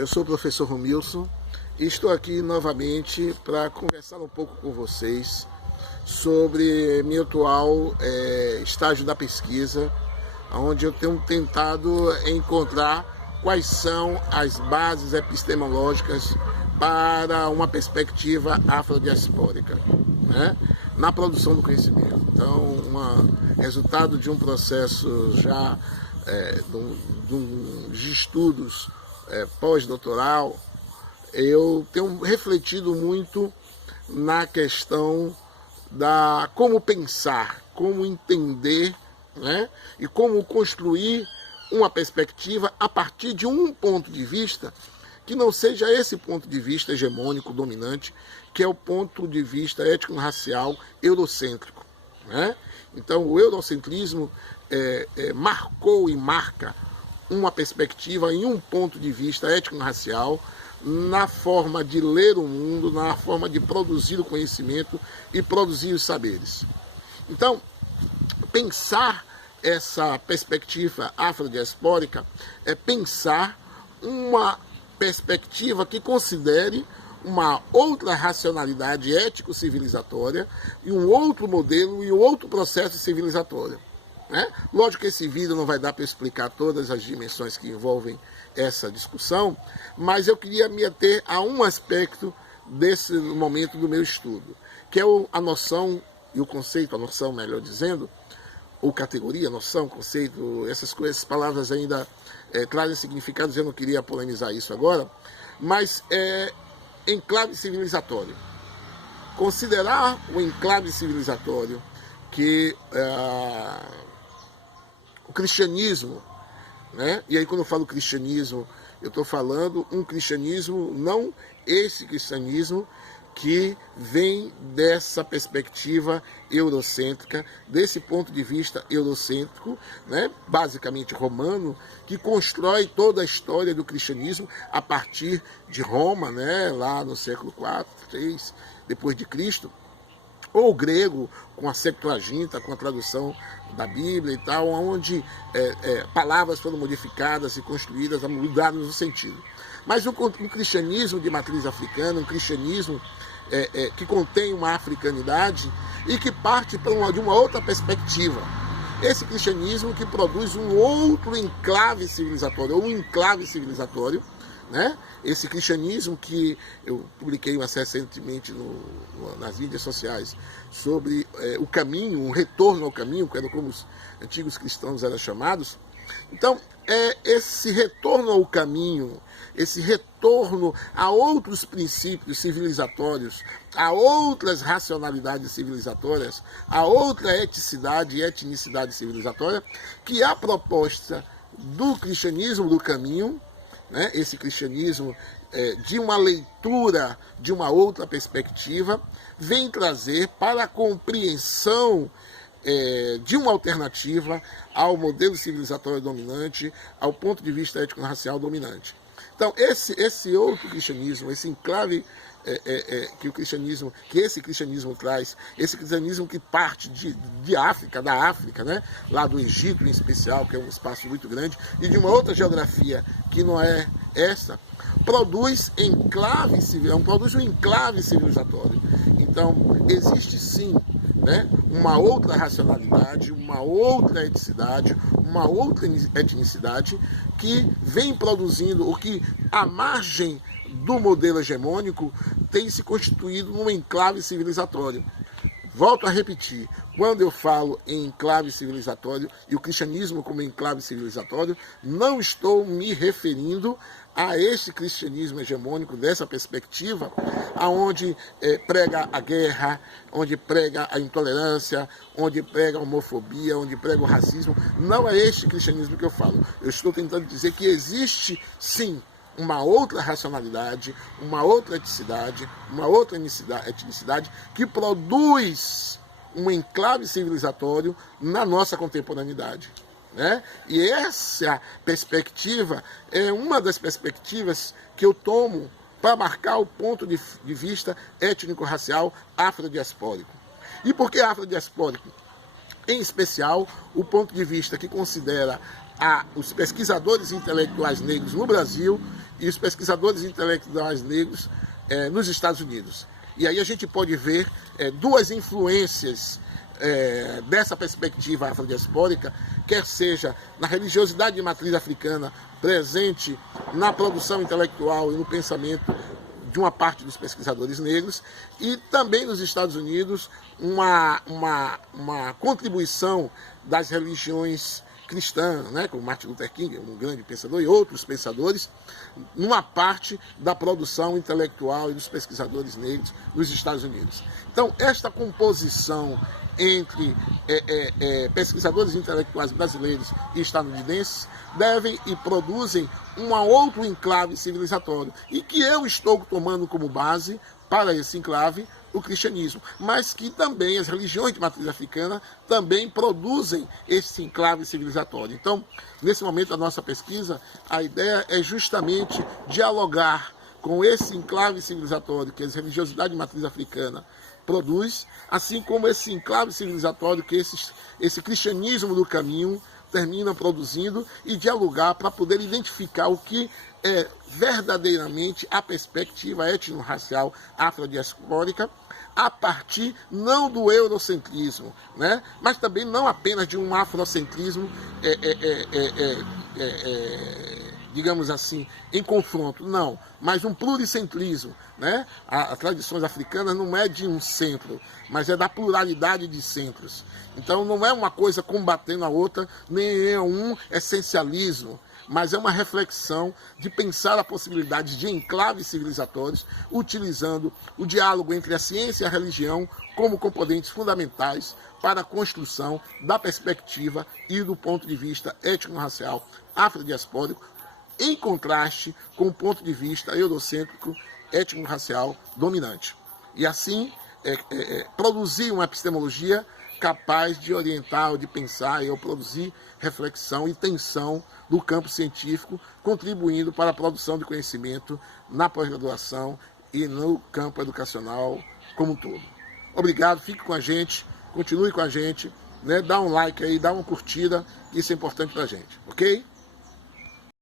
Eu sou o professor Romilson e estou aqui novamente para conversar um pouco com vocês sobre meu atual estágio da pesquisa, onde eu tenho tentado encontrar quais são as bases epistemológicas para uma perspectiva afrodiaspórica, né, na produção do conhecimento. Então, resultado de um processo já de estudos pós-doutoral, eu tenho refletido muito na questão da como pensar, como entender, né, e como construir uma perspectiva a partir de um ponto de vista que não seja esse ponto de vista hegemônico, dominante, que é o ponto de vista étnico-racial eurocêntrico, né? Então, o eurocentrismo marcou e marca uma perspectiva em um ponto de vista étnico-racial na forma de ler o mundo, na forma de produzir o conhecimento e produzir os saberes. Então, pensar essa perspectiva afrodiaspórica é pensar uma perspectiva que considere uma outra racionalidade ético-civilizatória e um outro modelo e um outro processo civilizatório, né? Lógico que esse vídeo não vai dar para explicar todas as dimensões que envolvem essa discussão, mas eu queria me ater a um aspecto desse momento do meu estudo, que é a noção e o conceito, a noção, melhor dizendo, ou categoria, noção, conceito, essas palavras ainda trazem significados, eu não queria polemizar isso agora, mas enclave civilizatório. Considerar o enclave civilizatório que o cristianismo, né? E aí quando eu falo cristianismo, eu estou falando um cristianismo, não esse cristianismo que vem dessa perspectiva eurocêntrica, desse ponto de vista eurocêntrico, né, basicamente romano, que constrói toda a história do cristianismo a partir de Roma, né, lá no século IV, III, depois de Cristo, ou grego, com a Septuaginta, com a tradução da Bíblia e tal, onde palavras foram modificadas e construídas, mudadas no sentido. Mas um cristianismo de matriz africana, um cristianismo que contém uma africanidade e que parte de uma outra perspectiva. Esse cristianismo que produz um outro enclave civilizatório, ou um enclave civilizatório, né? Esse cristianismo que eu publiquei recentemente nas mídias sociais sobre o caminho, um retorno ao caminho, que era como os antigos cristãos eram chamados. Então, esse retorno ao caminho, esse retorno a outros princípios civilizatórios, a outras racionalidades civilizatórias, a outra eticidade e etnicidade civilizatória, que é a proposta do cristianismo do caminho, né? Esse cristianismo de uma leitura, de uma outra perspectiva, vem trazer para a compreensão de uma alternativa ao modelo civilizatório dominante, ao ponto de vista étnico-racial dominante. Então, esse outro cristianismo, esse enclave que esse cristianismo traz, esse cristianismo que parte da África, né, lá do Egito em especial, que é um espaço muito grande, e de uma outra geografia que não é essa, produz um enclave civilizatório. Então, existe sim, né, uma outra racionalidade, uma outra eticidade, uma outra etnicidade que vem produzindo o que, à margem do modelo hegemônico, tem se constituído num enclave civilizatório. Volto a repetir, quando eu falo em enclave civilizatório e o cristianismo como enclave civilizatório, não estou me referindo a esse cristianismo hegemônico dessa perspectiva, aonde prega a guerra, onde prega a intolerância, onde prega a homofobia, onde prega o racismo. Não é este cristianismo que eu falo. Eu estou tentando dizer que existe, sim, uma outra racionalidade, uma outra eticidade, uma outra etnicidade que produz um enclave civilizatório na nossa contemporaneidade, né? E essa perspectiva é uma das perspectivas que eu tomo para marcar o ponto de vista étnico-racial afrodiaspórico. E por que afrodiaspórico? Em especial, o ponto de vista que considera os pesquisadores intelectuais negros no Brasil e os pesquisadores intelectuais negros nos Estados Unidos. E aí a gente pode ver duas influências dessa perspectiva afrodiaspórica, quer seja na religiosidade de matriz africana presente na produção intelectual e no pensamento de uma parte dos pesquisadores negros, e também nos Estados Unidos uma contribuição das religiões cristãs, né, como Martin Luther King, um grande pensador, e outros pensadores, numa parte da produção intelectual e dos pesquisadores negros nos Estados Unidos. Então, esta composição entre pesquisadores intelectuais brasileiros e estadunidenses devem e produzem um outro enclave civilizatório, e que eu estou tomando como base para esse enclave o cristianismo, mas que também as religiões de matriz africana também produzem esse enclave civilizatório. Então, nesse momento da nossa pesquisa, a ideia é justamente dialogar com esse enclave civilizatório que a religiosidade de matriz africana produz, assim como esse enclave civilizatório que esse cristianismo do caminho termina produzindo, e dialogar para poder identificar o que é verdadeiramente a perspectiva etno-racial afrodiaspórica, a partir não do eurocentrismo, né? Mas também não apenas de um afrocentrismo digamos assim, em confronto, não, mas um pluricentrismo, né? As tradições africanas não é de um centro, mas é da pluralidade de centros. Então não é uma coisa combatendo a outra, nem é um essencialismo, mas é uma reflexão de pensar a possibilidade de enclaves civilizatórios, utilizando o diálogo entre a ciência e a religião como componentes fundamentais para a construção da perspectiva e do ponto de vista étnico-racial afrodiaspórico, em contraste com o ponto de vista eurocêntrico étnico-racial dominante. E assim, produzir uma epistemologia capaz de orientar ou de pensar, ou produzir reflexão e tensão do campo científico, contribuindo para a produção de conhecimento na pós-graduação e no campo educacional como um todo. Obrigado, fique com a gente, continue com a gente, né? Dá um like aí, dá uma curtida, isso é importante para a gente, ok?